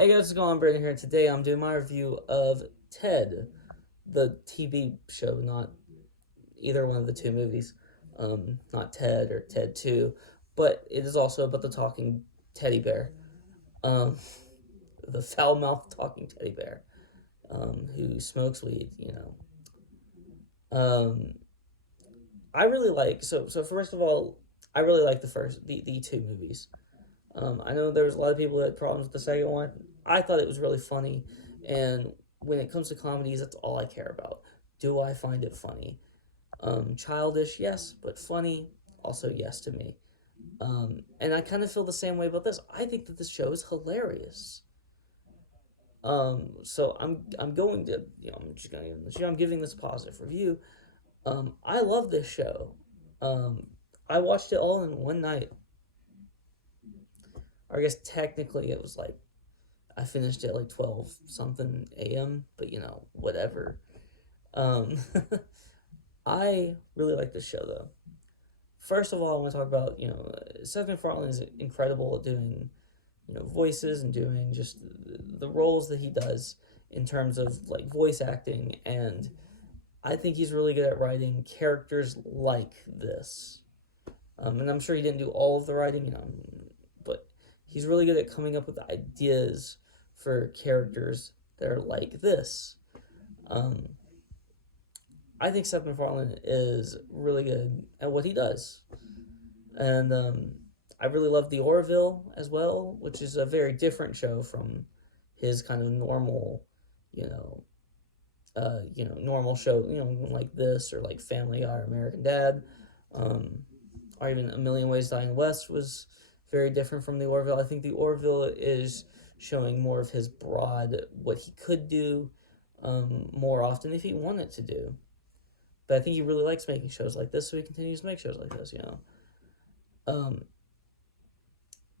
Hey guys, what's going on? Brandon here. Today I'm doing my review of Ted, the TV show, not either one of the two movies. Not Ted or Ted 2, but it is also about the talking teddy bear. Um, the foul mouthed talking teddy bear who smokes weed. Um, I really like, so first of all, I really like the two movies. I know there was a lot of people that had problems with the second one. I thought it was really funny, and when it comes to comedies, that's all I care about. Do I find it funny? Childish, yes, but funny, also yes to me. And I kind of feel the same way about this. I think that this show is hilarious. So I'm going to I'm just going to give this I'm giving this a positive review. I love this show. I watched it all in one night. Or I guess technically it was like I finished at like 12 something a.m., but whatever. Um, I really like this show though. First of all, I want to talk about, Seth MacFarlane is incredible at doing, voices and doing just the roles that he does in terms of like voice acting. And I think he's really good at writing characters like this. And I'm sure he didn't do all of the writing, but he's really good at coming up with ideas for characters that are like this. Um, I think Seth MacFarlane is really good at what he does, and I really love The Orville as well, which is a very different show from his kind of normal, you know, normal show, like this or like Family Guy or American Dad, um, or even A Million Ways to Die in the West was very different from The Orville. I think The Orville is showing more of his broad what he could do more often if he wanted to do. But I think he really likes making shows like this, so he continues to make shows like this. Um,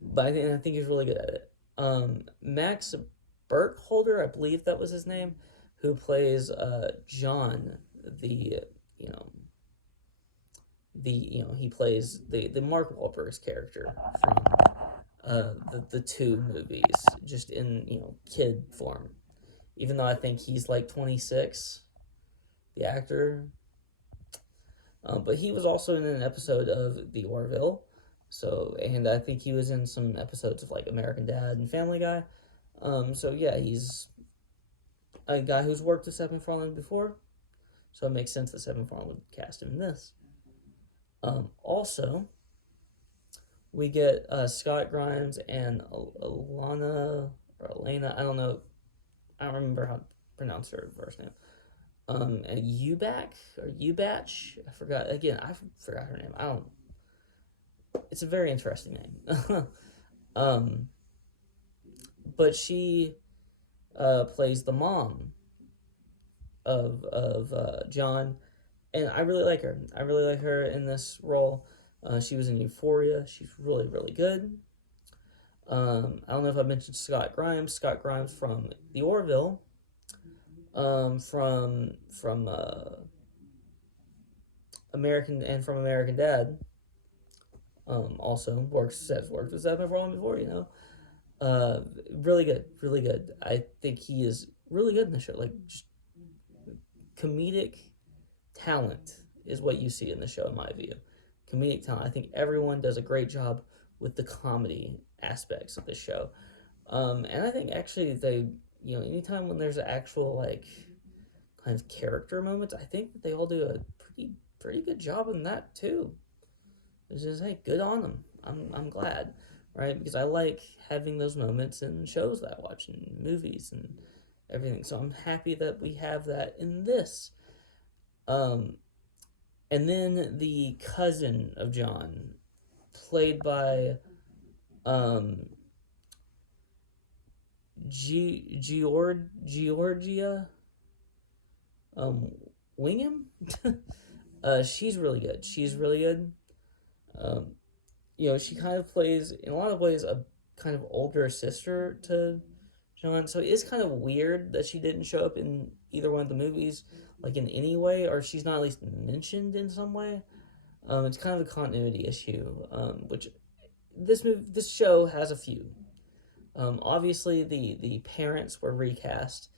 but I think he's really good at it. Max Burkholder, I believe that was his name, who plays John, the you know he plays the Mark Wahlberg's character from the two movies, just in kid form. Even though I think he's like 26, the actor. But he was also in an episode of The Orville. And I think he was in some episodes of like American Dad and Family Guy. So yeah, he's a guy who's worked with Seth MacFarlane before. So it makes sense that Seth MacFarlane would cast him in this. Also, we get Scott Grimes and Alana or Elena. I don't know. I don't remember how to pronounce her first name. And Ubach or Ubach. I forgot again. I forgot her name. I don't. It's a very interesting name. um, but she plays the mom of John, and I really like her. I really like her in this role. She was in Euphoria. She's really really good. I don't know if I mentioned Scott Grimes. Scott Grimes from The Orville. From American Dad. Also worked with Seth MacFarlane before. Really good, really good. I think he is really good in the show. Like just comedic talent is what you see in the show, in my view. Comedic talent. I think everyone does a great job with the comedy aspects of the show. And I think actually anytime when there's actual like kind of character moments, I think that they all do a pretty good job in that too. It's just, hey, good on them. I'm glad, right? Because I like having those moments in shows that I watch and movies and everything. So I'm happy that we have that in this. Um, and then the cousin of John, played by um, Georgia um, Wingham. She's really good. She's really good. Um, she kind of plays in a lot of ways a kind of older sister to John. So it is kind of weird that she didn't show up in either one of the movies, like in any way, or she's not at least mentioned in some way. It's kind of a continuity issue, which this show has a few. Obviously, the parents were recast.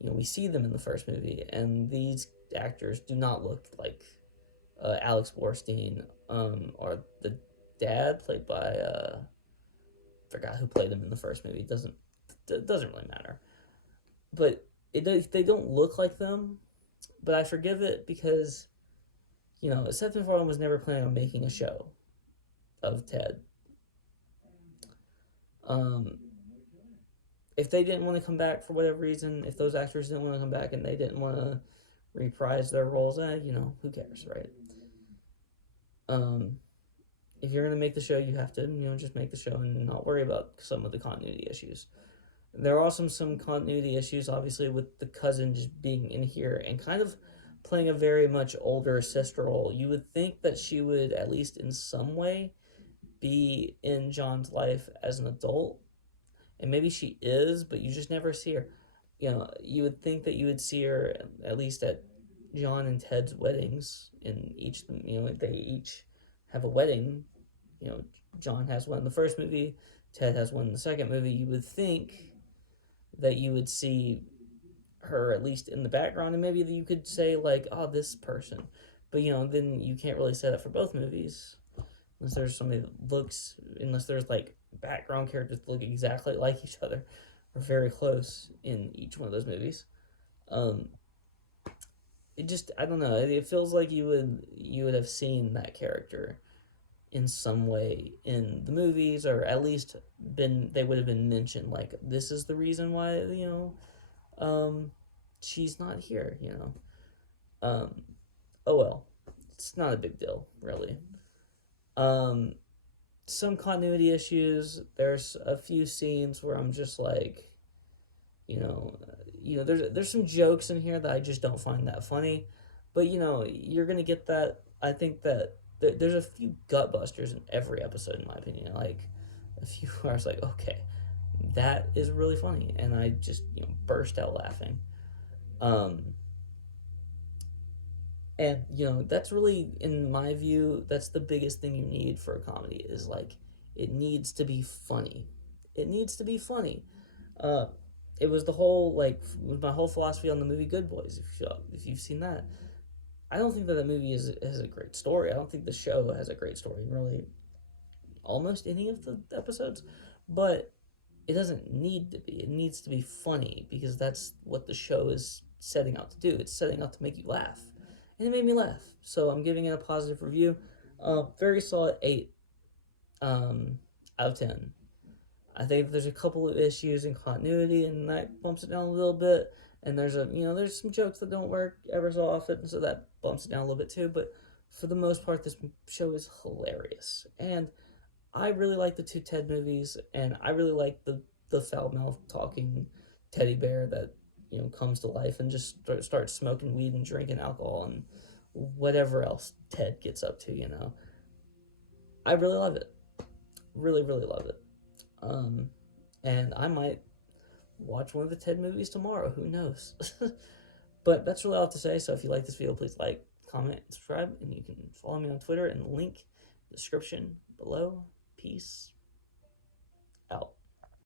We see them in the first movie, and these actors do not look like Alex Borstein, or the dad played by forgot who played him in the first movie. Doesn't really matter, but they don't look like them. But I forgive it because Seth MacFarlane was never planning on making a show of Ted. Um, if they didn't want to come back for whatever reason, if those actors didn't want to come back and they didn't want to reprise their roles, who cares, right? Um, if you're gonna make the show, you have to, just make the show and not worry about some of the continuity issues. There are also some continuity issues, obviously, with the cousin just being in here and kind of playing a very much older sister role. You would think that she would, at least in some way, be in John's life as an adult, and maybe she is, but you just never see her. You would think that you would see her at least at John and Ted's weddings. In each, they each have a wedding. John has one in the first movie, Ted has one in the second movie. You would think that you would see her at least in the background, and maybe you could say like, oh, this person. But then you can't really say that for both movies unless there's somebody that looks, unless there's like background characters that look exactly like each other or very close in each one of those movies. It just, I don't know, it feels like you would have seen that character in some way in the movies, or at least they would have been mentioned, like, this is the reason why she's not here. um oh well, it's not a big deal, really. um some continuity issues. There's a few scenes where I'm just like, there's some jokes in here that I just don't find that funny, but you're gonna get that. I think that there's a few gut busters in every episode, in my opinion. Like a few where I was like, okay, that is really funny, and I just burst out laughing. Um, and that's really, in my view, that's the biggest thing you need for a comedy, is like, it needs to be funny. It needs to be funny. Uh, it was the whole, like, was my whole philosophy on the movie Good Boys. If you've seen that, I don't think that movie has a great story. I don't think the show has a great story in really almost any of the episodes, but it doesn't need to be. It needs to be funny because that's what the show is setting out to do. It's setting out to make you laugh, and it made me laugh. So I'm giving it a positive review. Very solid 8 out of 10. I think there's a couple of issues in continuity, and that bumps it down a little bit. And there's some jokes that don't work ever so often, so that bumps it down a little bit too. But for the most part, this show is hilarious, and I really like the two Ted movies, and I really like the foul mouth talking teddy bear that comes to life and just starts smoking weed and drinking alcohol and whatever else Ted gets up to. I really love it, really really love it. And I might watch one of the Ted movies tomorrow. Who knows? But that's really all I have to say. So if you like this video, please like, comment, and subscribe, and you can follow me on Twitter and link description below. Peace out.